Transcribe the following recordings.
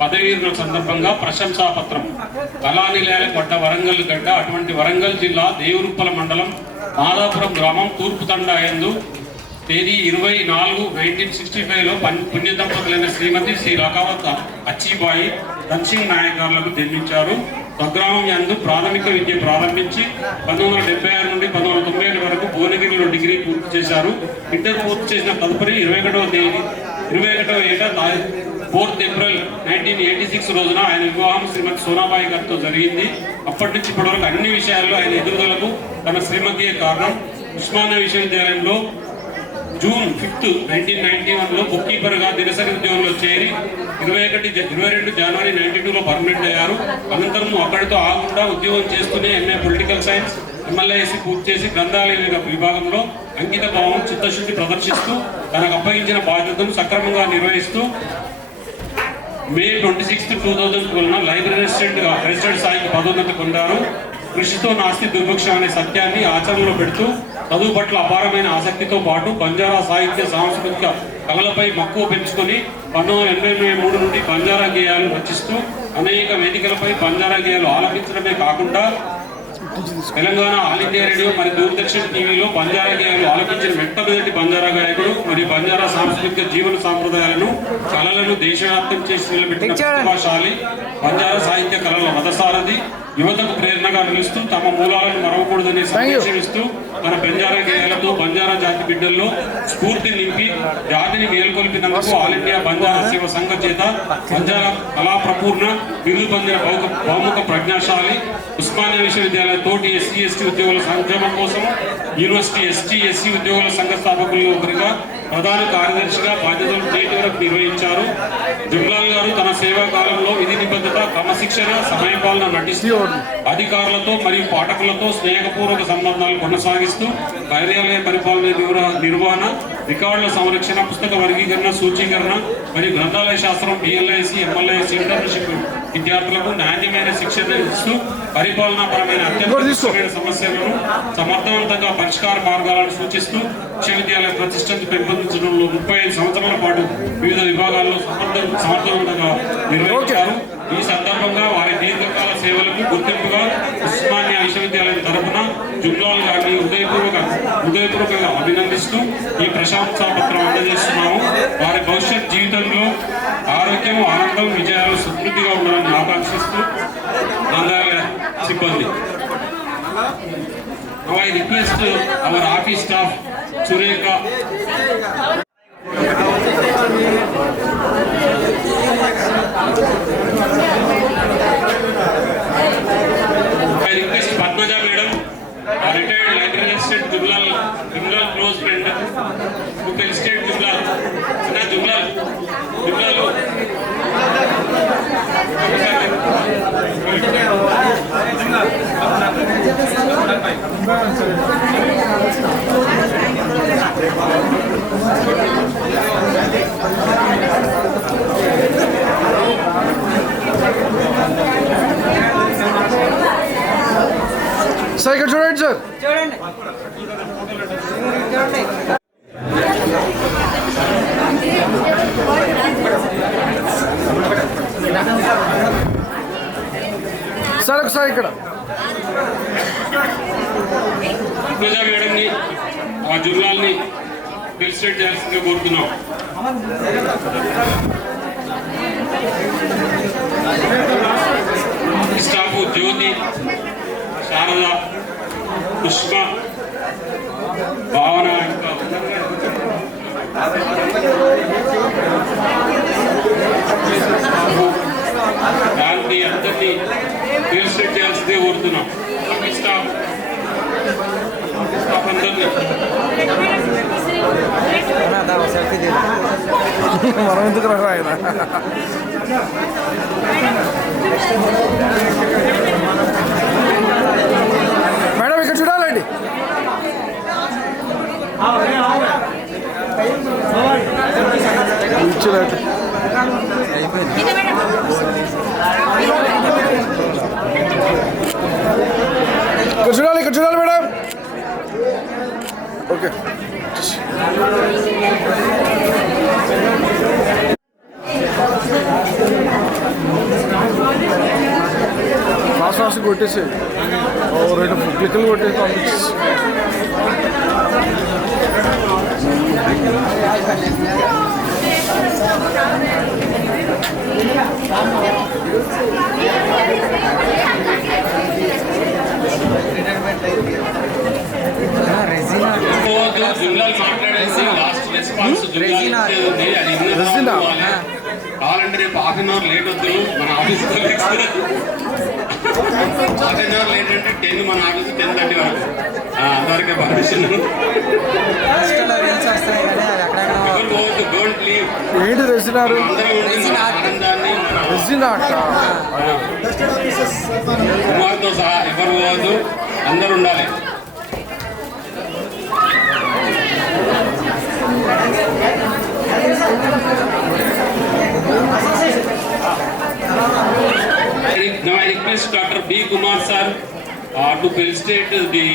పదవీ విరమణ సందర్భంగా ప్రశంసా పత్రం. కళానిలయాలకు పడ్డ వరంగల్ గడ్డ. అటువంటి వరంగల్ జిల్లా దేవరుప్పల మండలం మాదాపురం గ్రామం తూర్పు తండా యందు తేదీ 24/1965లో పుణ్య దంపతులైన శ్రీమతి శ్రీ లకావత్ అచ్చిబాయి ధన్సింగ్ నాయక్ గారులకు జన్మించారు. స్వగ్రామం యందు ప్రాథమిక విద్య ప్రారంభించి 1976 నుండి 1990 వరకు భువనగిరిలో డిగ్రీ పూర్తి చేశారు. ఇంటర్ పూర్తి చేసిన తదుపరి 21వ ఏట 4th ఏప్రిల్ 1986 రోజున ఆయన వివాహం శ్రీమతి సోనాబాయి గారితో జరిగింది. అప్పటి నుంచి ఇప్పటివరకు అన్ని విషయాల్లో ఆయన ఎదుగుదలకు తన శ్రీమతియే కారణం. ఉస్మానియా విశ్వవిద్యాలయంలో జూన్ 5, 1991లో బుక్ కీపర్గా దినసరి ఉద్యోగంలో చేరి 22 జనవరి 1992లో పర్మనెంట్ అయ్యారు. అనంతరం అక్కడితో ఆగకుండా ఉద్యోగం చేస్తూనే ఎంఏ పొలిటికల్ సైన్స్ MLISC పూర్తి చేసి గ్రంథాలయ విభాగంలో అంకిత భావం చిత్తశుద్ధి ప్రదర్శిస్తూ తనకు అప్పగించిన బాధ్యతను సక్రమంగా నిర్వహిస్తూ మే 26, 2012 లైబ్రరీ రెసిడెంట్ స్థాయికి పదోన్నతి పొందారు. కృషితో నాస్తి దుర్భిక్షం అనే సత్యాన్ని ఆచరణలో పెడుతూ చదువు పట్ల అపారమైన ఆసక్తితో పాటు బంజారా సాహిత్య సాంస్కృతిక కళలపై మక్కువ పెంచుకొని 1983 నుండి బంజారా గేయాలు రచిస్తూ అనేక వేదికలపై బంజారా గేయాలు ఆలపించడమే కాకుండా తెలంగాణ ఆల్ ఇండియా రేడియో మరియు దూరదర్శన్ టీవీలో బంజారా గేయాలు ఆలపించిన మొట్టమొదటి బంజారా గాయకుడు. మరియు బంజారా సాంస్కృతిక జీవన సాంప్రదాయాలను కళలను దేశవ్యాప్తం చేసి నిలబెట్టిన ప్రతిభాశాలి. బంజారా సాహిత్య కళల రథసారథి. యువతకు ప్రేరణగా నిలుస్తూ తమ మూలాలను మరవకూడదని సందేశమిస్తూ తన బంజారా గేయాలతో బంజారా జాతి బిడ్డల్లో స్ఫూర్తి నింపి జాతిని మేల్కొల్పినందుకు ఆల్ ఇండియా బంజారా సేవ సంఘ చేత బంజారా కళా ప్రపూర్ణ బిరుదు పొందిన బహుముఖ ప్రజ్ఞాశాలి. ఉస్మానియా విశ్వవిద్యాలయ తోటి SC/ST ఉద్యోగుల సంక్షేమం కోసం యూనివర్సిటీ ST/SC ఉద్యోగుల సంఘ స్థాపకుల్లో ఒకరిగా ప్రధాన కార్యదర్శిగా బాధ్యతలు నేటి వరకు నిర్వహించారు. జుమ్లాల్ గారు తన సేవా కాలంలో విధి నిబద్ధత, క్రమశిక్షణ, సమయపాలన నటిస్తూ అధికారులతో మరియు పాఠకులతో స్నేహపూర్వక సంబంధాలు కొనసాగిస్తూ కార్యాలయ పరిపాలన నిర్వహణ, రికార్డుల సంరక్షణ, పుస్తక వర్గీకరణ, సూచీకరణ మరియు గ్రంథాలయ శాస్త్రం, BLIC, MLIC ఇంటర్న్షిప్ విద్యార్థులకు నాణ్యమైన శిక్షణ ఇస్తూ పరిపాలనాపరమైన అత్యంత సమస్యలను సమర్థవంతంగా పరిష్కార మార్గాలను సూచిస్తూ విశ్వవిద్యాలయ ప్రతిష్టను పెంపొందించడంలో 35 సంవత్సరాల పాటు వివిధ విభాగాల్లో సమర్థవంతంగా నిర్వహించారు. ఈ సందర్భంగా వారి దీర్ఘకాల సేవలకు గుర్తింపుగా ఉస్మానియా విశ్వవిద్యాలయం తరఫున జుమ్లాల్ గారిని హృదయపూర్వకంగా అభినందిస్తూ ఈ ప్రశంసా పత్రం అందజేస్తున్నాము. వారి భవిష్యత్ జీవితంలో ఆరోగ్యం, ఆనందం, విజయాలు సమృద్ధిగా ఉండాలని ఆకాంక్షిస్తూ గ్రంథాలయ సిబ్బంది. Now I request our office staff, Sureka. I request Padmaja madam, a retired library assistant, Jumlal close friend, who can state Jumlal. Sana Jumlal. Sir ఇక్కడ చూడండి సార్. సార్ ఒకసారి ఇక్కడ పద్మజ మేడంని, ఆ జుమ్లాల్ని ఫెలిసిటేట్ చేయాల్సిందిగా కోరుతున్నాం. స్టాఫ్ జ్యోతి, శారద, పుష్ప, భావన, ఇంకా దాన్ని అందరినీ ఫెలిసిటేట్ చేయాల్సిందే కోరుతున్నాం. స్టాఫ్ అందరినీ మనం ఎందుకు రా ఆయన మేడం ఇక్కడ చూడాలండి. ఇక్కడ చూడాలి మేడం. ఓకే కొట్టేసాయి రెండు క్లిక్లు కొట్టేసి పంపించేసి లాస్ట్ రెస్పాన్స్ కావాలంటే రేపు హాఫ్ అన్ అవర్ లేట్ వద్దు మన office half an hour late అంటే 10 మన ఆఫీస్ 10:30 వరకు అంతవరకే పర్మిషన్. Don't leave. ఏంటి రెసినారు ఆనందాన్ని కుమార్తో సహా ఎవరు పోవద్దు, అందరు ఉండాలి. Now I request Dr. B. Kumar sir to felicitate the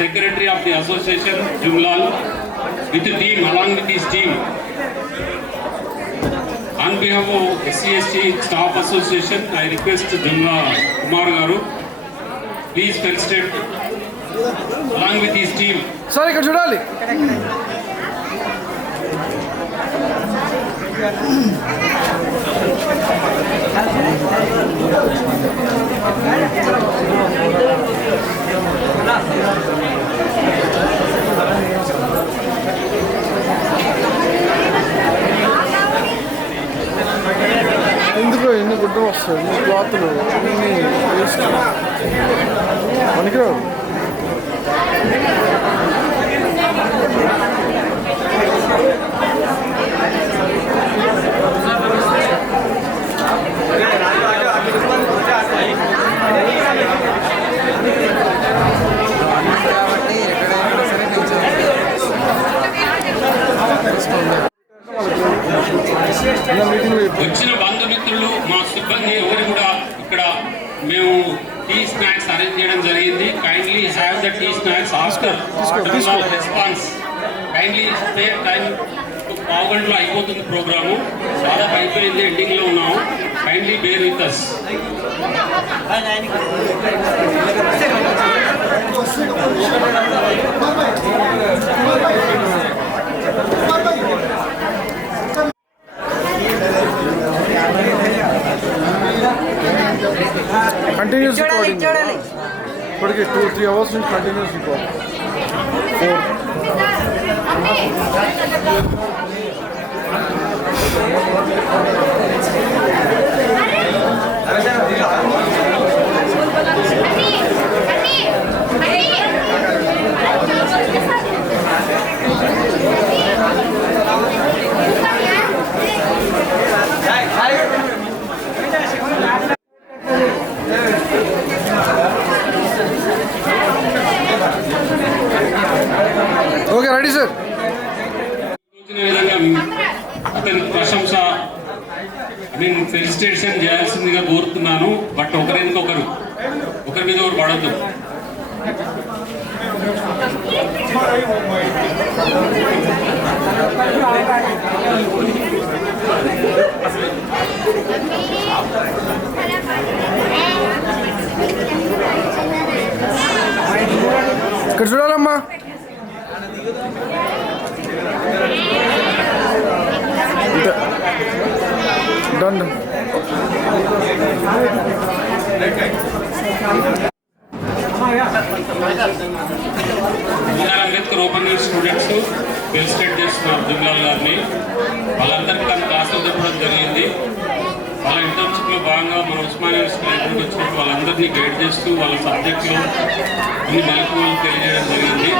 Secretary of the Association, Jumlal, with the team, along with his team. On behalf of SC/ST Staff Association, I request Jumlal Kumar garu, please felicitate along with his team. Sir ఇక్కడ చూడాలి. ఎందుకు ఎన్ని గుడ్డ వస్తాయి, ఎన్ని క్లాత్లు, ఎన్ని waste పనికిరావు. వచ్చిన బంధుమిత్రులు, మా సిబ్బంది ఎవరు కూడా ఇక్కడ మేము టీ స్నాక్స్ అరేంజ్ చేయడం జరిగింది. Kindly have the tea snacks after response. Kindly spare time. పావు గంటలో అయిపోతుంది ప్రోగ్రాము, దాదాపు అయిపోయింది, ఎండింగ్లో ఉన్నాము. Kindly bear with us. Continuous recording ఇప్పటికి 2-3 అవర్స్ నుంచి continuous recording. 4 okay ready sir. అతని ప్రశంస ఫెలిసిటేషన్ చేయాల్సిందిగా కోరుతున్నాను. బట్ ఒకరి మీద ఒకరు పడద్దు. ఇక్కడ చూడాలమ్మా. Done. Ambedkar open students felicitate చేస్తున్నారు జుమ్లాల్ గారిని. వాళ్ళందరికీ తన క్లాసులు చెప్పడం జరిగింది. వాళ్ళ ఇంటర్న్షిప్లో భాగంగా మన ఉస్మానియా యూనివర్సిటీ వచ్చినట్టు వాళ్ళందరినీ గైడ్ చేస్తూ వాళ్ళ సబ్జెక్టులో ఇన్ని మెలకువలు తెలియజేయడం జరిగింది.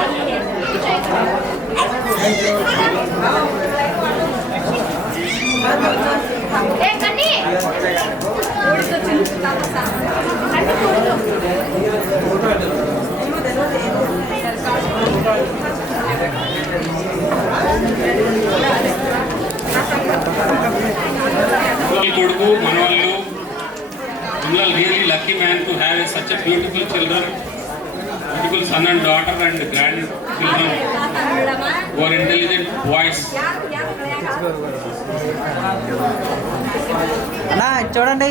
కొడుకు మనవాళ్ళు really lucky man to have such a beautiful children, beautiful son and daughter and grandchildren who are intelligent boys. చూడండి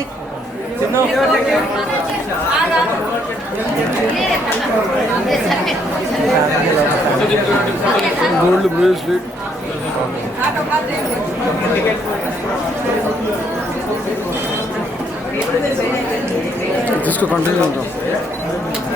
गोल्ड ब्रेसलेट जिसको कंटिन्यू होता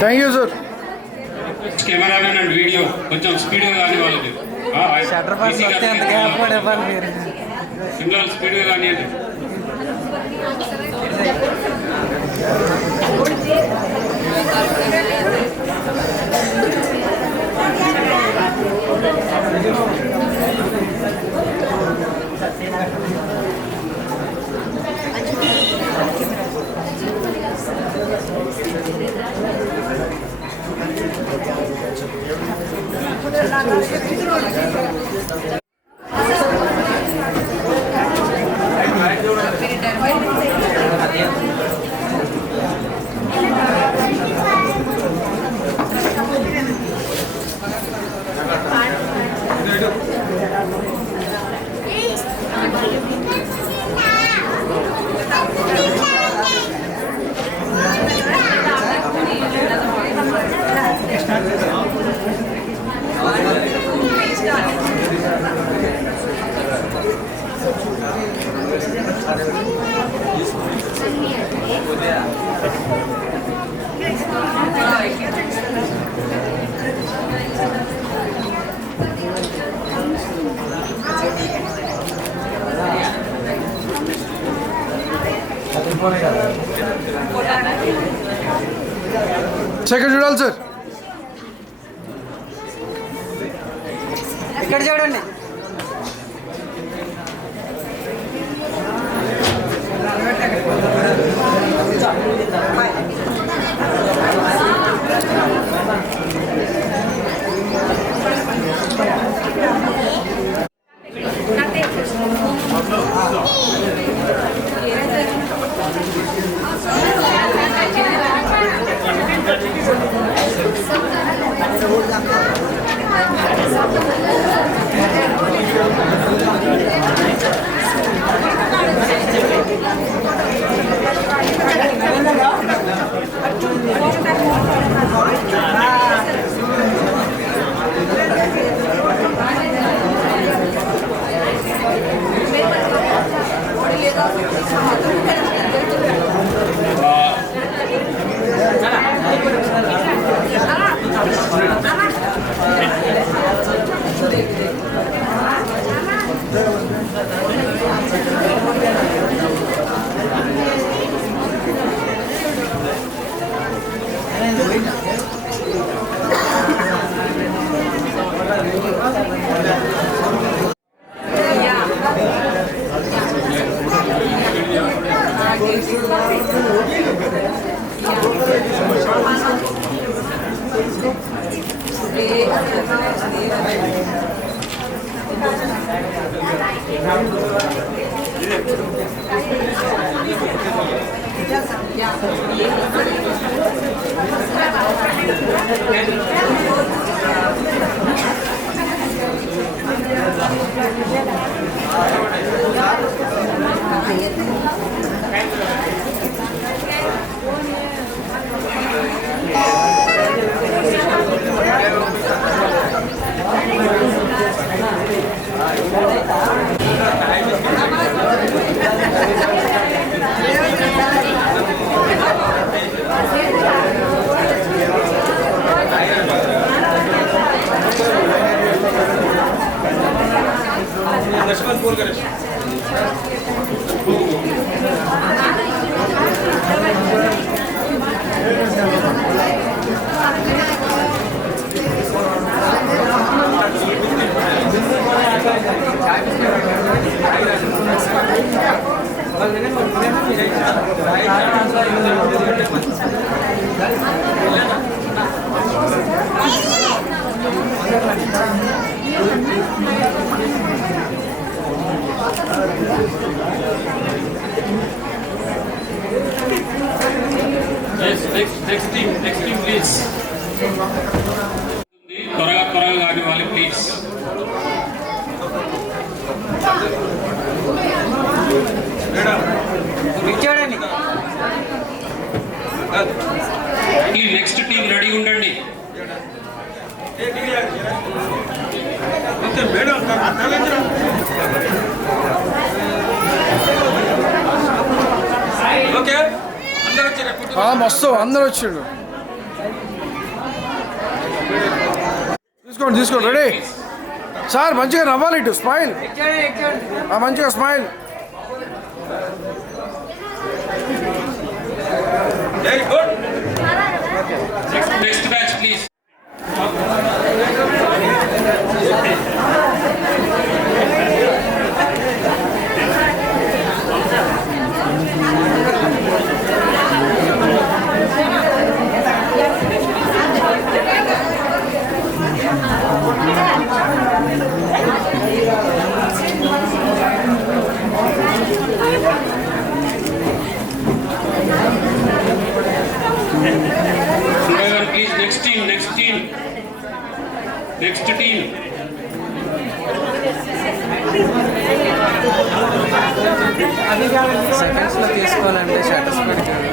thank you sir cameraman and video కొంచెం స్పీడ్గా కానీ వాళ్ళకి సిమ్లా స్పీడ్గా కానివ్వండి. సెకండ్ చూడాలి సార్ ఇక్కడ చూడండి నెక్స్ట్ టీమ్ ప్లీజ్. త్వరగా కాని వాళ్ళు ప్లీజ్. ఈ నెక్స్ట్ టీం రెడీ ఉండండి. మస్తు అందరు వచ్చాడు. తీసుకోండి రెడీ సార్. మంచిగా నవ్వాలి, ఇటు స్మైల్, మంచిగా smile. Next batch please. Please, next team. Seconds లో తీసుకోవాలంటే షటర్స్ పెడతారు.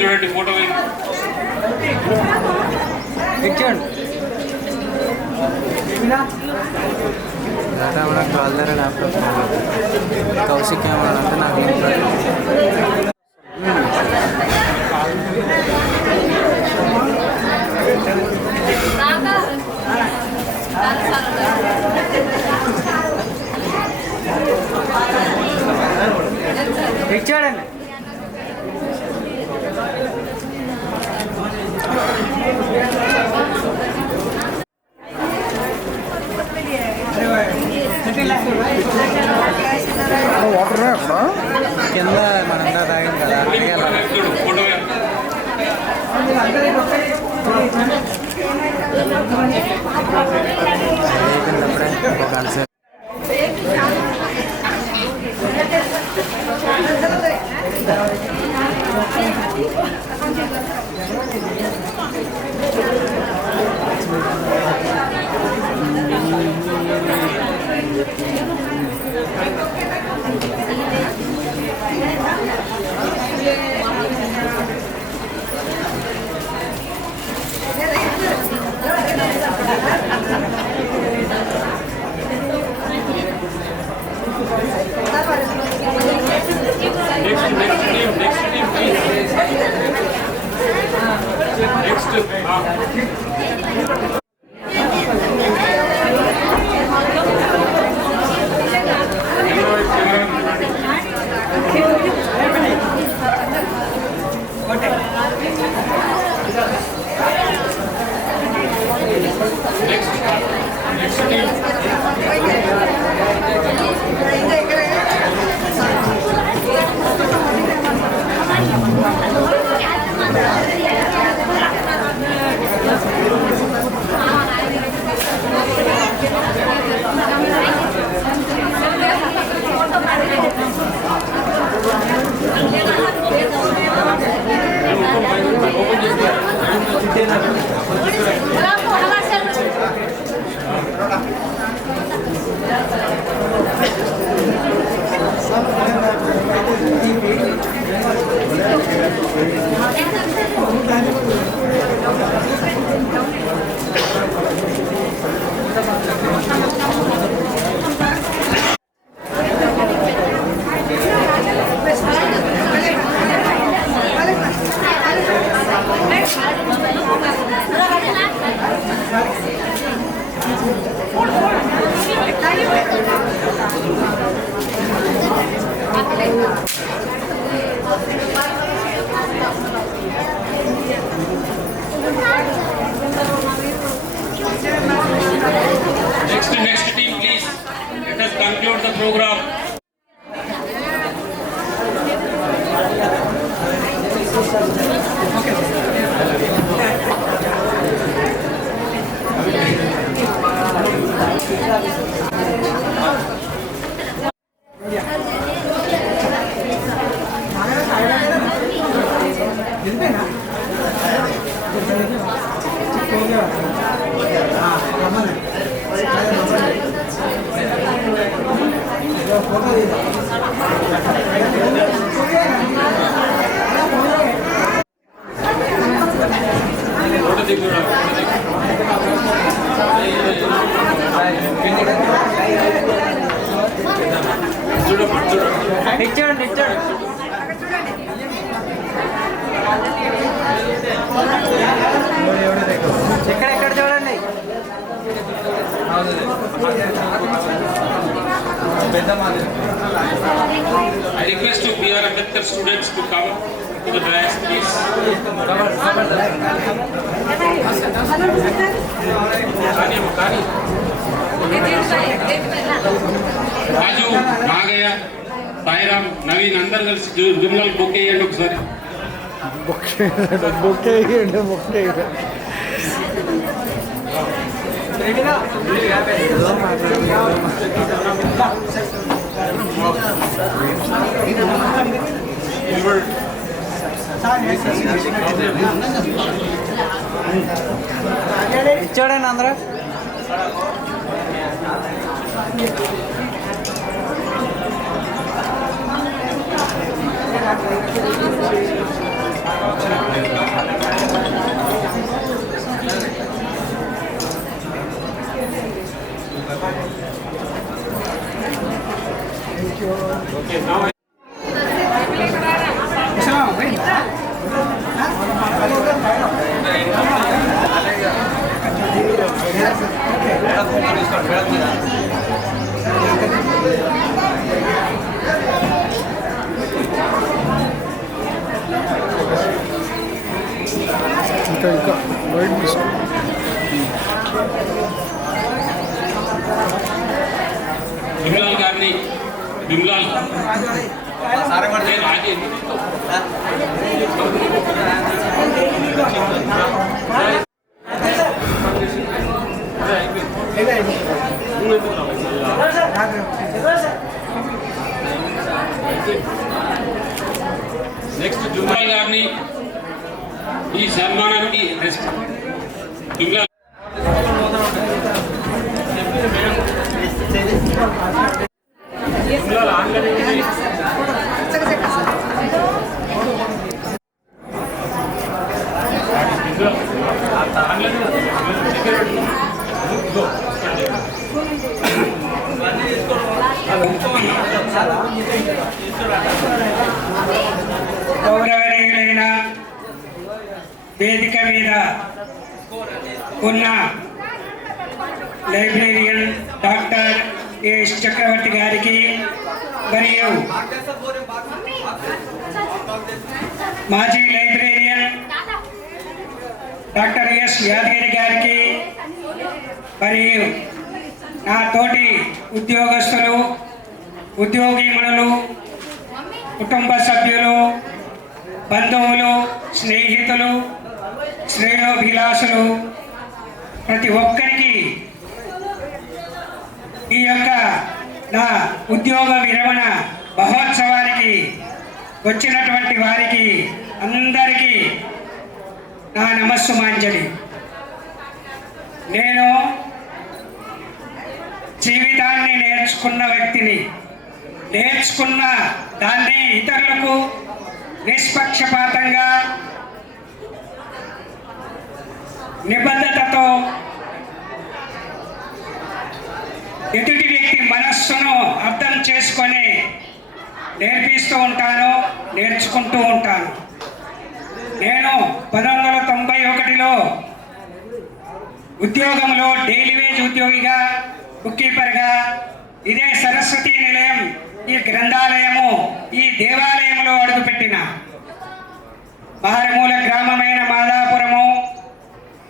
చూడండి ఫోటో కాల్ దగ్గర ల్యాప్టాప్ కౌశిక్ కెమెరా అంటే నాకు లింక్ ఇచ్చాడండి. వాటర్ అక్కడ కింద మనంతా తాగింది కదా అయిపోయినప్పుడే కలిసి Next team. Next team, please. Let us conclude the program. ఎక్కడ చూడండి. I request to PR Ambedkar students to come to the dais, please. రాజు, నాగయ్య, సాయిరామ్, నవీన్ అందరు కలిసి జుమ్లల్ బొకే ఇవ్వండి ఒకసారి. బొక్కే చూడండి అందరూ. Okay, now ఇంకా వైట్ తీసుకో. బిమ్లాల్ గారిని బిమ్లాల్ నెక్స్ట్ బిమ్లాల్ గారిని ఈ సన్మానానికి బిమ్లాల్ గౌరవనీయులైన వేదిక మీద ఉన్న లైబ్రేరియన్ డాక్టర్ ఎస్ చక్రవర్తి గారికి మరియు మాజీ లైబ్రేరియన్ డాక్టర్ ఎస్ యాదగిరి గారికి మరియు నా తోటి ఉద్యోగస్తులు, ఉద్యోగీమణులు, కుటుంబ సభ్యులు, బంధువులు, స్నేహితులు, శ్రేయోభిలాషులు ప్రతి ఒక్కరికి ఈ యొక్క నా ఉద్యోగ విరమణ మహోత్సవానికి వచ్చినటువంటి వారికి అందరికీ నా నమస్సుమాంజలి. నేను జీవితాన్ని నేర్చుకున్న వ్యక్తిని. నేర్చుకున్న దాన్ని ఇతరులకు నిష్పక్షపాతంగా, నిబద్ధతతో ఎదుటి వ్యక్తి మనస్సును అర్థం చేసుకొని నేర్పిస్తూ ఉంటాను, నేర్చుకుంటూ ఉంటాను. నేను 1991లో ఉద్యోగంలో డైలీ వేజ్ ఉద్యోగిగా, బుక్ కీపర్గా ఇదే సరస్వతి నిలయం, ఈ గ్రంథాలయము, ఈ దేవాలయంలో అడుగుపెట్టిన మారుమూల గ్రామమైన మాదాపురము,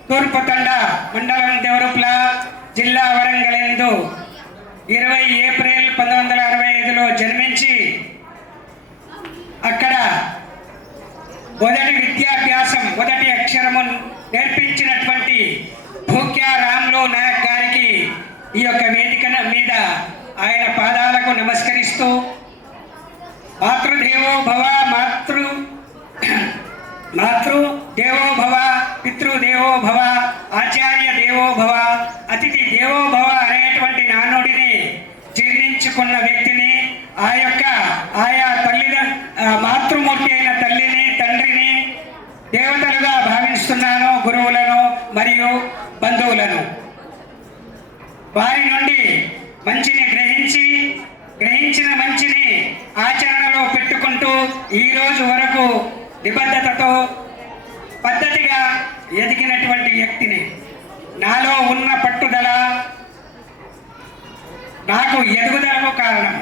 తూర్పుతండ మండలం, దేవరుప్ల జిల్లా, వరంగల్ యందు 20 ఏప్రిల్ 1965లో జన్మించి అక్కడ మొదటి విద్యాభ్యాసం, మొదటి అక్షరము నేర్పించినటువంటి భూక్యా రామ్లో నాయక్ గారికి ఈ యొక్క వేదిక మీద ఆయన పాదాలకు నమస్కరిస్తూ, మాతృదేవో భవ, మాతృదేవో భవ, పితృదేవో భవ, ఆచార్య దేవో భవ, అతిథి దేవో భవ అనేటువంటి నానుడిని జీర్ణించుకున్న వ్యక్తిని, ఆయా మాతృమూర్తి అయిన తల్లిని, తండ్రిని దేవతలుగా భావిస్తున్నాను, గురువులను మరియు బంధువులను. వారి నుండి మంచిని గ్రహించిన మంచిని ఆచరణలో పెట్టుకుంటూ ఈ రోజు వరకు నిబద్ధతతో పద్ధతిగా ఎదిగినటువంటి వ్యక్తిని. నాలో ఉన్న పట్టుదల నాకు ఎదుగుదలకు కారణం.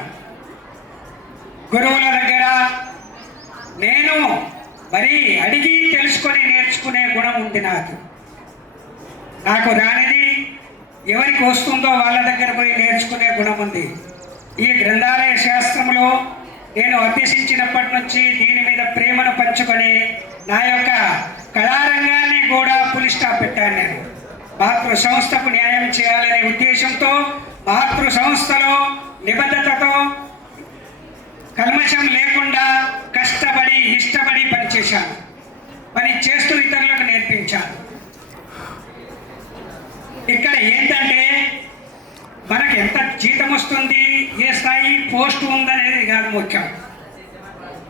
గురువుల దగ్గర నేను మరీ అడిగి తెలుసుకొని నేర్చుకునే గుణం ఉంది. నాకు రానిది ఎవరికి వస్తుందో వాళ్ళ దగ్గర పోయి నేర్చుకునే గుణం ఉంది. ఈ గ్రంథాలయ శాస్త్రంలో నేను అభ్యసించినప్పటి నుంచి దీని మీద ప్రేమను పంచుకొని నా యొక్క కళారంగాన్ని కూడా పులి స్టాప్ పెట్టాను. నేను మాతృ సంస్థకు న్యాయం చేయాలనే ఉద్దేశంతో మాతృ సంస్థలో నిబద్ధతతో, కల్మషం లేకుండా కష్టపడి ఇష్టపడి పనిచేశాను. పని చేస్తూ ఇతరులకు నేర్పించాను. ఇక్కడ ఏంటంటే మనకు ఎంత జీతం వస్తుంది, ఏ స్థాయి పోస్ట్ ఉందనేది కాదు ముఖ్యం.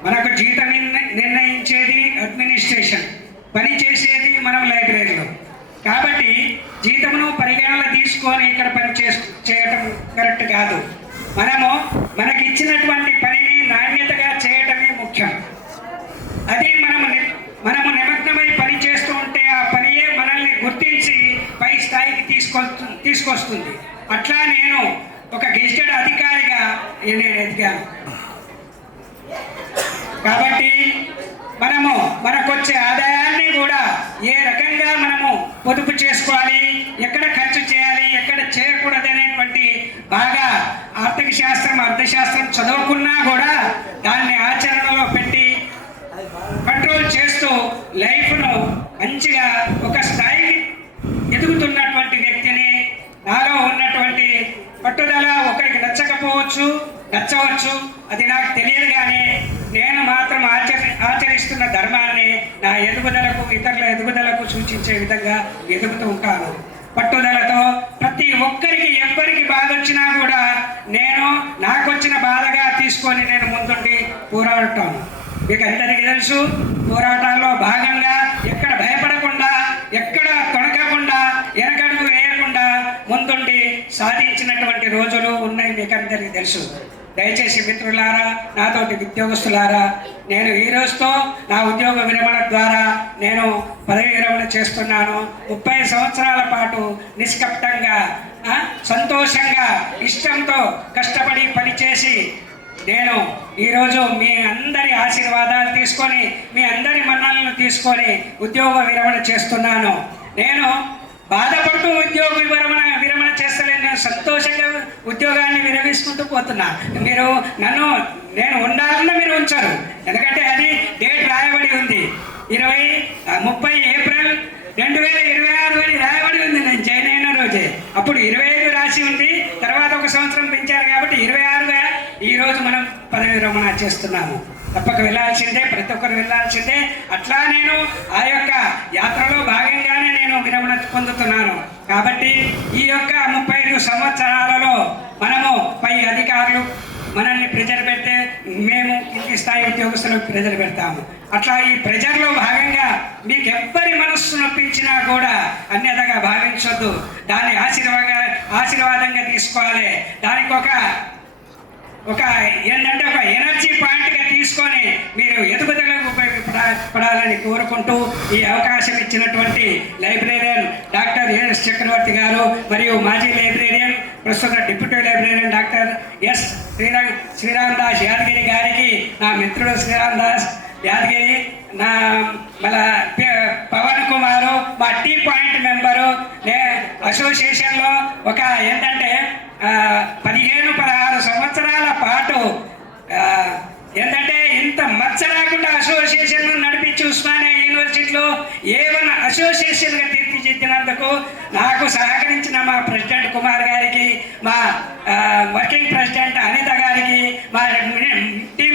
మనకు జీతం నిర్ణయించేది అడ్మినిస్ట్రేషన్, పని చేసేది మనం లైబ్రరీలో. కాబట్టి జీతమును పరిగణన తీసుకొని ఇక్కడ పని చేయటం కరెక్ట్ కాదు. మనకి ఇచ్చినటువంటి పనిని నాణ్యతగా చేయటమే ముఖ్యం. అది మనము నిమగ్నమై పని చేస్తూ ఉంటే ఆ పనియే మనల్ని గుర్తించి పై స్థాయికి తీసుకొస్తుంది. అట్లా నేను ఒక గెజిటెడ్ అధికారిగా నేను ఎదిగాను. కాబట్టి మనకొచ్చే ఆదాయాన్ని కూడా ఏ రకంగా మనము పొదుపు చేసుకోవాలి, ఎక్కడ ఖర్చు చేయాలి, ఎక్కడ చేయకూడదు అనేటువంటి బాగా అర్థశాస్త్రం చదువుకున్నా కూడా దాన్ని ఆచరణలో పెట్టి కంట్రోల్ చేస్తూ లైఫ్ను మంచిగా ఒక స్థాయికి ఎదుగుతున్నటువంటి వ్యక్తిని. నాలో ఉన్నటువంటి పట్టుదల ఒకరికి నచ్చవచ్చు, అది నాకు తెలియదు. కానీ నేను మాత్రం ఆచరిస్తున్న ధర్మాన్ని నా ఎదుగుదలకు, ఇతరుల ఎదుగుదలకు సూచించే విధంగా ఎదుగుతూ ఉంటాను. పట్టుదలతో ప్రతి ఒక్కరికి ఎవ్వరికి బాధ వచ్చినా కూడా నాకు వచ్చిన బాధగా తీసుకొని నేను ముందుండి పోరాడతాను. మీకు అందరికీ తెలుసు, పోరాటాల్లో భాగంగా ఎక్కడ భయపడకుండా, ఎక్కడ తొణకకుండా, వెనకడుగు వేయకుండా ముందుండి సాధించినటువంటి రోజులు ఉన్నాయి. మీకు అందరికీ తెలుసు. దయచేసి మిత్రులారా, నాతోటి ఉద్యోగస్తులారా, నేను ఈ రోజుతో నా ఉద్యోగ విరమణ ద్వారా నేను పదవి విరమణ చేస్తున్నాను. 30 సంవత్సరాల పాటు నిష్కపటంగా, సంతోషంగా, ఇష్టంతో కష్టపడి పనిచేసి నేను ఈరోజు మీ అందరి ఆశీర్వాదాలు తీసుకొని మీ అందరి మన్ననలను తీసుకొని ఉద్యోగ విరమణ చేస్తున్నాను. నేను బాధపడుతూ ఉద్యోగ విరమణ చేస్తలేను. నేను సంతోషంగా ఉద్యోగాన్ని విరమించుకుంటూ పోతున్నా. మీరు నేను ఉండాలన్నా మీరు ఉంచారు. ఎందుకంటే అది డేట్ రాయబడి ఉంది, 30 ఏప్రిల్ 2026 అని రాయబడి ఉంది. నేను జాయిన్ అయిన రోజే అప్పుడు 25 రాసి ఉంది. తర్వాత 1 సంవత్సరం పెంచారు కాబట్టి 26గా ఈరోజు మనం పదవి విరమణ చేస్తున్నాము. తప్పక వెళ్ళాల్సిందే, ప్రతి ఒక్కరు వెళ్ళాల్సిందే. అట్లా నేను ఆ యొక్క యాత్రలో భాగంగానే నేను విరమణ పొందుతున్నాను. కాబట్టి ఈ యొక్క 35 సంవత్సరాలలో మనము పై అధికారులు మనల్ని ప్రెజర్ పెడితే మేము కింది స్థాయి ఉద్యోగస్తులకు ప్రెజర్ పెడతాము. అట్లా ఈ ప్రెజర్లో భాగంగా మీకు ఎవ్వరి మనస్సు నొప్పించినా కూడా అన్యథగా భావించొద్దు. దాన్ని ఆశీర్వాదంగా తీసుకోవాలి. దానికి ఒక ఏంటంటే ఒక ఎనర్జీ పాయింట్గా తీసుకొని మీరు ఎదుగుదలకు ఉపయోగపడాలని కోరుకుంటూ ఈ అవకాశం ఇచ్చినటువంటి లైబ్రేరియన్ డాక్టర్ ఎస్ చక్రవర్తి గారు మరియు మాజీ లైబ్రేరియన్ ప్రస్తుత deputy librarian doctor S Sriram Das Yadagiri గారికి, నా మిత్రుడు శ్రీరామ్ దాస్ యాదగిరి, నా మన పవన్ కుమారు, మా టీ పాయింట్ మెంబరు, అసోసియేషన్లో ఒక ఏంటంటే 15-16 సంవత్సరాల పాటు ఏంటంటే ఇంత మచ్చ రాకుండా అసోసియేషన్ నడిపించి ఉస్మానియా యూనివర్సిటీలో A1 అసోసియేషన్గా తీర్చిదిద్దినందుకు నాకు సహకరించిన మా ప్రెసిడెంట్ కుమార్ గారికి, మా వర్కింగ్ ప్రెసిడెంట్ అనిత గారికి, మా టీం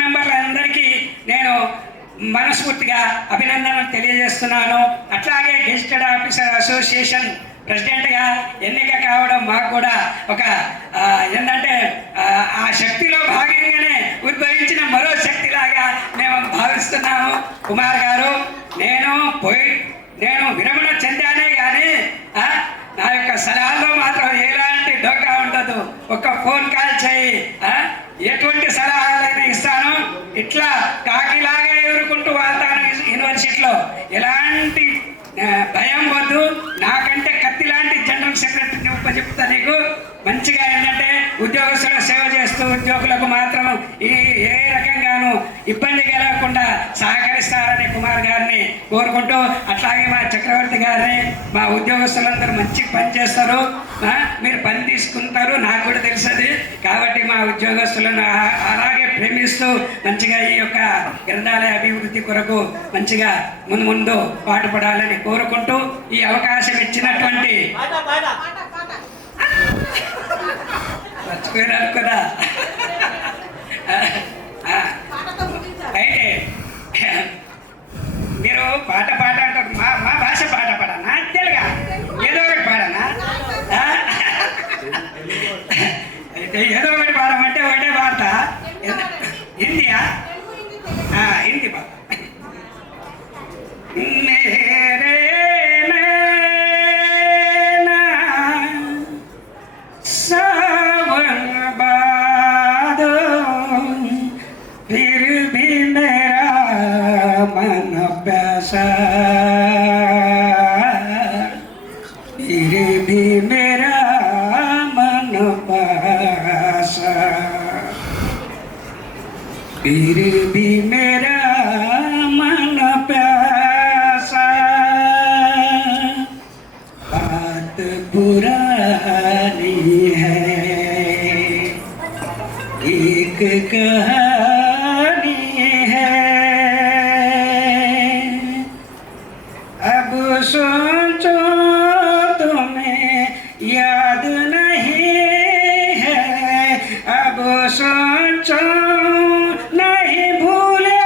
మెంబర్లందరికీ నేను మనస్ఫూర్తిగా అభినందనలు తెలియజేస్తున్నాను. అట్లాగే గెజిటెడ్ ఆఫీసర్ అసోసియేషన్ ప్రెసిడెంట్గా ఎన్నిక కావడం మాకు కూడా ఒక ఏంటంటే ఆ శక్తిలో భాగంగానే ఉద్భవించిన మరో శక్తిలాగా మేము భావిస్తున్నాము. కుమార్ గారు, నేను విరమణ చెందానే కానీ నా యొక్క సలహాల్లో మాత్రం ఎలాంటి డోకా ఉండదు. ఒక ఫోన్ కాల్ చేయి, ఎటువంటి సలహాలైనా ఇస్తాను. ఇట్లా కాకిలాగా ఎదుర్కొంటూ వెళ్తాను యూనివర్సిటీలో. ఎలాంటి భయం వద్దు. నాకంటే కత్తి లాంటి జనరల్ సెక్రటరీని ఉపజెప్తా నీకు. మంచిగా ఏంటంటే ఉద్యోగస్తులకు సేవ చేస్తూ ఉద్యోగులకు మాత్రం ఏ రకంగానూ ఇబ్బంది కలగకుండా సహకరిస్తారని కుమార్ గారిని కోరుకుంటూ, అట్లాగే మా చక్రవర్తి గారిని, మా ఉద్యోగస్తులందరూ మంచి పని చేస్తారు, మీరు పని తీసుకుంటారు, నాకు కూడా తెలుస్తుంది. కాబట్టి మా ఉద్యోగస్తులను అలాగే ప్రేమిస్తూ మంచిగా ఈ యొక్క గ్రంథాలయ అభివృద్ధి కొరకు మంచిగా ముందు పాటుపడాలని కోరుకుంటూ ఈ అవకాశం ఇచ్చినటువంటి మర్చిపోయినారు కదా. అయితే మీరు పాట అంటారు, మా భాష పాట పాడనా? తెలుగా ఏదో ఒకటి పాడనా? అయితే ఏదో ఒకటి పాడమంటే ఒకటే పాడతా. హిందీయా? హిందీ పాట. फिर भी मेरा मन प्यासा, बात पुरानी है, एक कहानी है, अब सोचो तुम्हें याद नहीं है, अब सोचो नहीं भूले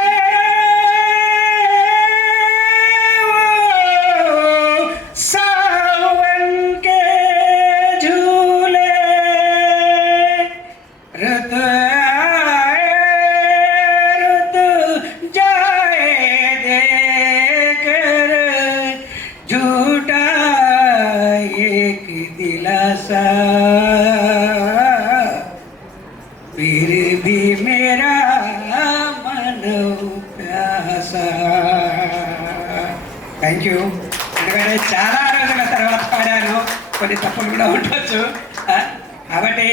वो सावन के झूले, रुत आए रुत जाए देकर झूठा एक दिलासा, फिर भी मेरा मन प्यासा. Thank you. ఎందుకంటే చాలా రోజుల తర్వాత పాడాను, కొన్ని తప్పులు కూడా ఉండొచ్చు. కాబట్టి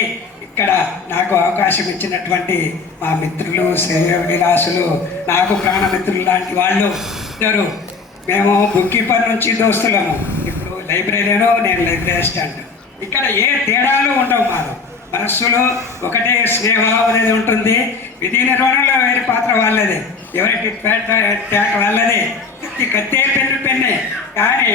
ఇక్కడ నాకు అవకాశం ఇచ్చినటువంటి మా మిత్రులు, శ్రేయోభిలాసులు, నాకు ప్రాణమిత్రులు లాంటి వాళ్ళు ఇద్దరు. మేము బుక్ కీపర్ నుంచి దోస్తులము. ఇప్పుడు లైబ్రరీలో నేను లైబ్రరీ అసిస్టెంట్. ఇక్కడ ఏ తేడాలు ఉండవు. మాకు మనస్సులో ఒకటే స్నేహం అనేది ఉంటుంది. విధి నిర్వహణలో వేరే పాత్ర వాళ్ళదే, ఎవరికి ట్యాక్ వాళ్ళదే, కత్తే పెన్నే. కానీ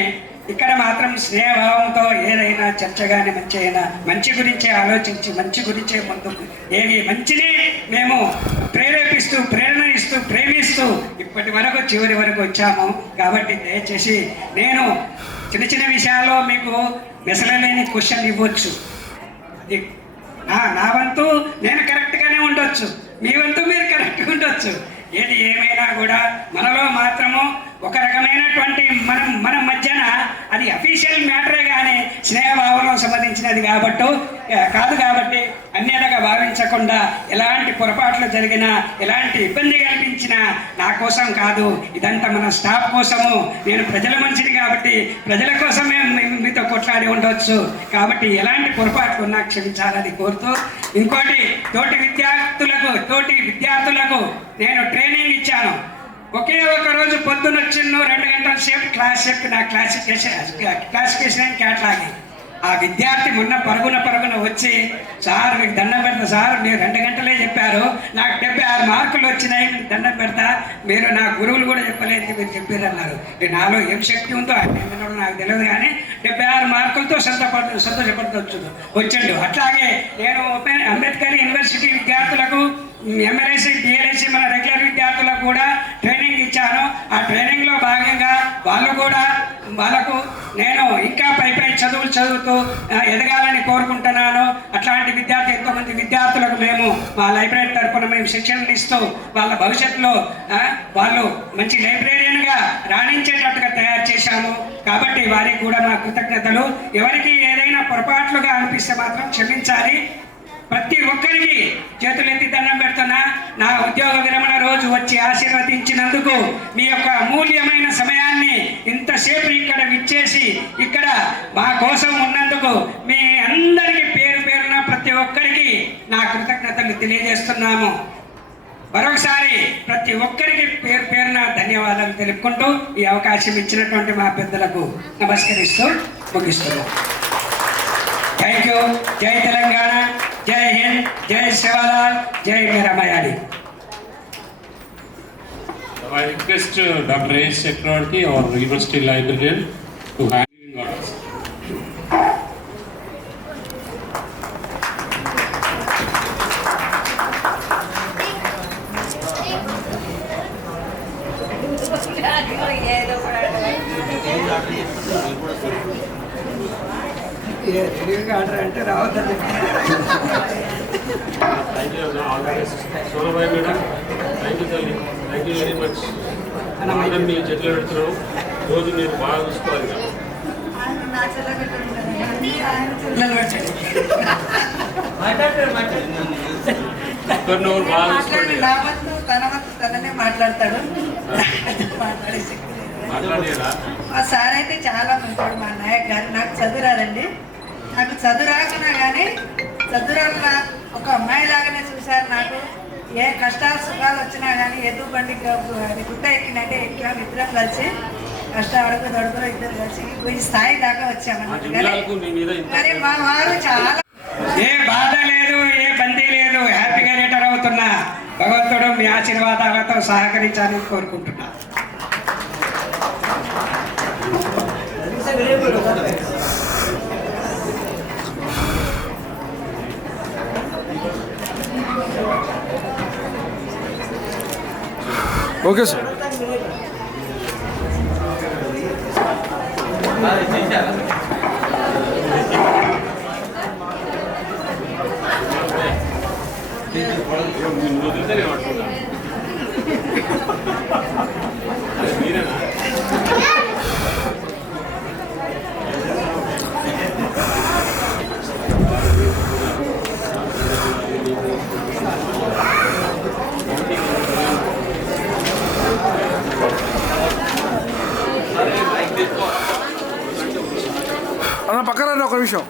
ఇక్కడ మాత్రం స్నేహభావంతో ఏదైనా చర్చ కానీ మంచి అయినా మంచి గురించే ఆలోచించి మంచి గురించే ముందుకు ఏది మంచిని మేము ప్రేరేపిస్తూ, ప్రేరణ ఇస్తూ, ప్రేమిస్తూ ఇప్పటి వరకు చివరి వరకు వచ్చాము. కాబట్టి దయచేసి నేను చిన్న చిన్న విషయాల్లో మీకు మెసలలేని క్వశ్చన్ ఇవ్వచ్చు. అది నా వంతు నేను కరెక్ట్గానే ఉండొచ్చు, మీ వంతు మీరు కరెక్ట్గా ఉండొచ్చు. ఏది ఏమైనా కూడా మనలో మాత్రము ఒక రకమైనటువంటి మన మధ్యన అది అఫీషియల్ మ్యాటరే కానీ స్నేహభావంలో సంబంధించినది కాదు. కాబట్టి అన్యతగా భావించకుండా ఎలాంటి పొరపాట్లు జరిగినా, ఎలాంటి ఇబ్బంది కల్పించినా నా కోసం కాదు, ఇదంతా మన స్టాఫ్ కోసము. నేను ప్రజల మనిషిని కాబట్టి ప్రజల కోసమే మీతో కొట్లాడి ఉండవచ్చు. కాబట్టి ఎలాంటి పొరపాట్లు ఉన్నా క్షమించాలని కోరుతూ, ఇంకోటి తోటి విద్యార్థులకు నేను ట్రైనింగ్ ఇచ్చాను. ఒకే ఒక రోజు పొద్దున్న వచ్చిన 2 గంటల సేపు క్లాస్ చెప్పి నా క్లాసిఫికేషన్ క్యాట్లాగింగ్. ఆ విద్యార్థి మొన్న పరుగున వచ్చి, సార్ మీకు దండం పెడతా సార్, మీరు 2 గంటలే చెప్పారు, నాకు 76 మార్కులు వచ్చినాయి, మీకు దండం పెడతా, మీరు నా గురువులు కూడా చెప్పలేదు మీరు చెప్పారు అన్నారు. నాలో ఏం శక్తి ఉందో ఆయన నాకు తెలియదు, కానీ 76 మార్కులతో సంతోషపడుతూ వచ్చండు. అట్లాగే నేను అంబేద్కర్ యూనివర్సిటీ విద్యార్థులకు, ఎంఎల్ఏసి, బిఎల్ఏసి మన రెగ్యులర్ విద్యార్థులకు కూడా ట్రైనింగ్ ఇచ్చాను. ఆ ట్రైనింగ్లో భాగంగా వాళ్ళకు నేను ఇంకా పై చదువులు చదువుతూ ఎదగాలని కోరుకుంటున్నాను. అట్లాంటి ఎంతోమంది విద్యార్థులకు మేము మా లైబ్రరీ తరఫున మేము శిక్షణలు ఇస్తూ వాళ్ళ భవిష్యత్తులో వాళ్ళు మంచి లైబ్రేరియన్గా రాణించేటట్టుగా తయారు చేశాము. కాబట్టి వారికి కూడా మా కృతజ్ఞతలు. ఎవరికి ఏదైనా పొరపాట్లుగా అనిపిస్తే మాత్రం క్షమించాలి. ప్రతి ఒక్కరికి చేతులెత్తి దండం పెడుతున్నా. నా ఉద్యోగ విరమణ రోజు వచ్చి ఆశీర్వదించినందుకు, మీ యొక్క అమూల్యమైన సమయాన్ని ఇంతసేపు ఇక్కడ విచ్చేసి ఇక్కడ మా కోసం ఉన్నందుకు మీ అందరికీ పేరున ప్రతి ఒక్కరికి నా కృతజ్ఞతలు తెలియజేస్తున్నాము. మరొకసారి ప్రతి ఒక్కరికి పేరున ధన్యవాదాలు తెలుపుకుంటూ ఈ అవకాశం ఇచ్చినటువంటి మా పెద్దలకు నమస్కరిస్తూ ముగిస్తున్నాం. Thank you. జై తెలంగాణ, జై హింద్, జై శివలాల్, జై మీరామయాలి. I request Dr. A. Chakravarti, our University Librarian, to hand in orders. Order అంటే రావద్దండి. Sonabai madam, thank you very much. అందరం మీ చెట్లు పెడుతున్నాం, రోజు మీరు బాగా చూసుకోవాలి. బాగా చూసుకోండి. తననే మాట్లాడతాడు. మా సార్ అయితే చాలా మంచివాడు, మా నాయక్ గారు. నాకు చదువు రాదండి, నాకు చదువు రాకున్నా కానీ చదువురాకున్న ఒక అమ్మాయి లాగానే చూశారు. నాకు ఏ కష్టాలు సుఖాలు వచ్చినా కానీ ఎద్దు బండి గుట్ట ఎక్కినట్టే ఎక్కాము. ఇద్దరం కలిసి అడుగులు ఇద్దరు కలిసి ఈ స్థాయి దాకా వచ్చామన్నమాట. మరి మా వారు చాలా, ఏ బాధ లేదు, ఏ బందీ లేదు, హ్యాపీగా రిటైర్ అవుతున్నా. భగవంతుడు మీ ఆశీర్వాదాలతో సహకరించాలని కోరుకుంటున్నా. Okay sir. అన్న పక్కన ఒక నిమిషం.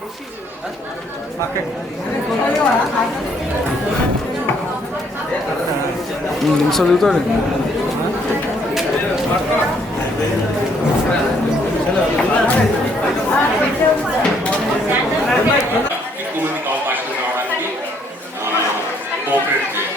నిమిషాలు దిగుతాడు. ఎక్కువ మందికి అవకాశం రావడానికి కోఆపరేట్ చేయాలి.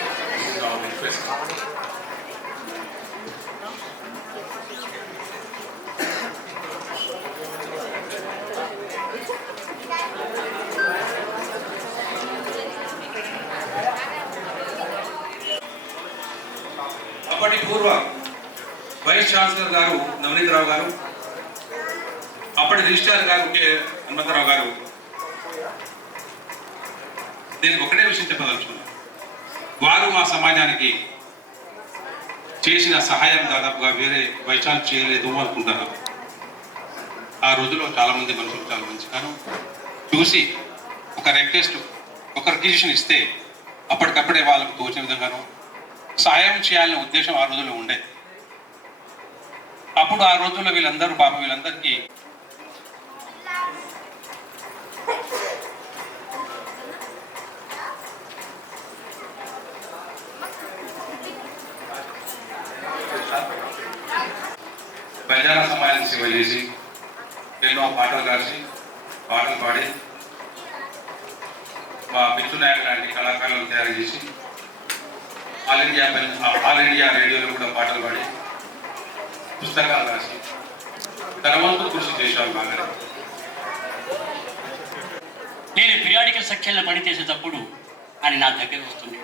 అప్పటి పూర్వ వైస్ ఛాన్సలర్ గారు నవనీత్ రావు గారు, అప్పటి రిజిస్ట్రార్ గారు కె హనుమంతరావు గారు, నేను ఒకటే విషయం చెప్పదలుచుకున్నాను. వారు మా సమాజానికి చేసిన సహాయం దాదాపుగా వేరే వైస్ ఛాన్స్ చేయలేదు అనుకుంటున్నాను. ఆ రోజుల్లో చాలామంది మనుషులు చాలా మంచి కాను చూసి ఒక రిక్వెస్ట్, ఒక రిక్వెజిషన్ ఇస్తే అప్పటికప్పుడే వాళ్ళకు తోచిన విధంగాను సహాయం చేయాలనే ఉద్దేశం ఆ రోజుల్లో ఉండేది. అప్పుడు ఆ రోజుల్లో వీళ్ళందరూ పాపం వీళ్ళందరికీ బంజారా సమాజానికి సేవ చేసి ఎన్నో పాటలు రాసి పాటలు పాడి మా పిచ్చునాయక్ లాంటి కళాకారులను తయారు చేసి ఆల్ ఇండియా రేడియోలో కూడా పాటలు పాడి పుస్తకాలు రాసి తన వంతు కృషి చేశారు బాగా. నేను పిరియాడికల్ సెక్షన్లో పనిచేసేటప్పుడు అని నా దగ్గర వస్తుంది,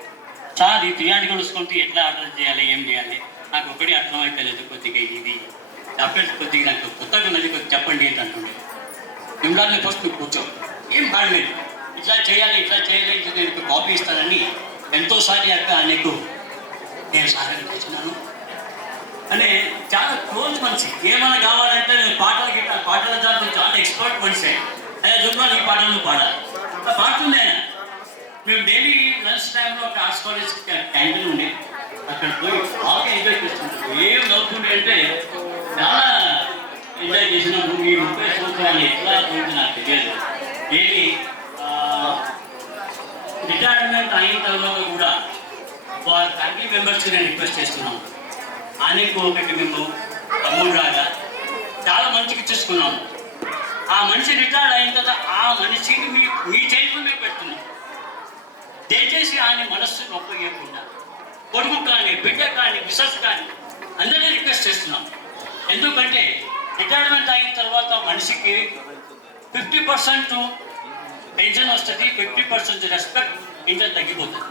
సార్ ఈ పిరియాడికల్ వస్తుంటే ఎట్లా ఆర్డర్ చేయాలి, ఏం చేయాలి, నాకు ఒకటి అర్థమైతే లేదు, కొద్దిగా ఇది డాక్టర్స్ కొద్దిగా నాకు కొత్తగా ఉన్నది కొద్దిగా చెప్పండి ఏంటి అంటుండే. ఉండాలని ఫస్ట్ నువ్వు కూర్చో, ఏం బాడలేదు, ఇట్లా చేయాలి ఇట్లా చేయాలి, నేను కాపీ ఇస్తానని ఎంతోసారి అక్క నీకు నేను సహాయం చేస్తున్నాను అని చాలా క్లోజ్ మనిషి. ఏమైనా కావాలంటే నేను పాటల దాంట్లో చాలా ఎక్స్పర్ట్ మనిషి. అదే జుమ్మాలు ఈ పాటలు పాడాలి పాడుతుంది ఆయన. మేము డైలీ లంచ్ టైంలో ఒక ఆర్ట్స్ కాలేజ్ క్యాంటీన్ ఉండి అక్కడ పోయి బాగా ఎంజాయ్ చేస్తుంటాం. ఏం నవ్వుతుండే అంటే చాలా ఎంజాయ్ చేసినాము. ఈ 30 సంవత్సరాలు ఎట్లా పోయింది నాకు తెలియదు. డైలీ రిటైర్మెంట్ అయిన తర్వాత కూడా వారి ఫ్యామిలీ మెంబర్స్కి నేను రిక్వెస్ట్ చేస్తున్నాను, ఆయనకు ఒకటి మేము తమ్ముడు రాగా చాలా మంచిగా చూసుకున్నాము. ఆ మనిషి రిటైర్డ్ అయిన తర్వాత ఆ మనిషిని మీ చేతిలో మేము పెడుతున్నాం. దయచేసి ఆయన మనస్సు నొప్పగేయకుండా కొడుకు కానీ బిడ్డ కానీ మిసెస్ కానీ అందరినీ రిక్వెస్ట్ చేస్తున్నాం. ఎందుకంటే రిటైర్మెంట్ అయిన తర్వాత మనిషికి 50% పెన్షన్ వస్తుంది, 50% రెస్పెక్ట్ ఇంకా తగ్గిపోతుంది.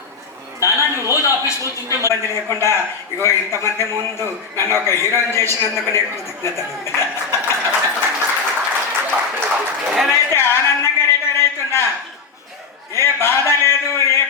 దానాన్ని రోజు ఆఫీస్ పోతుంటే ఇబ్బంది లేకుండా ఇగో ఇంతమంది ముందు నన్ను ఒక హీరోయిన్ చేసినందుకు నేను కృతజ్ఞతలు. నేనైతే ఆనందంగా రిటైర్ అవుతున్నా, ఏ బాధ లేదు, ఏ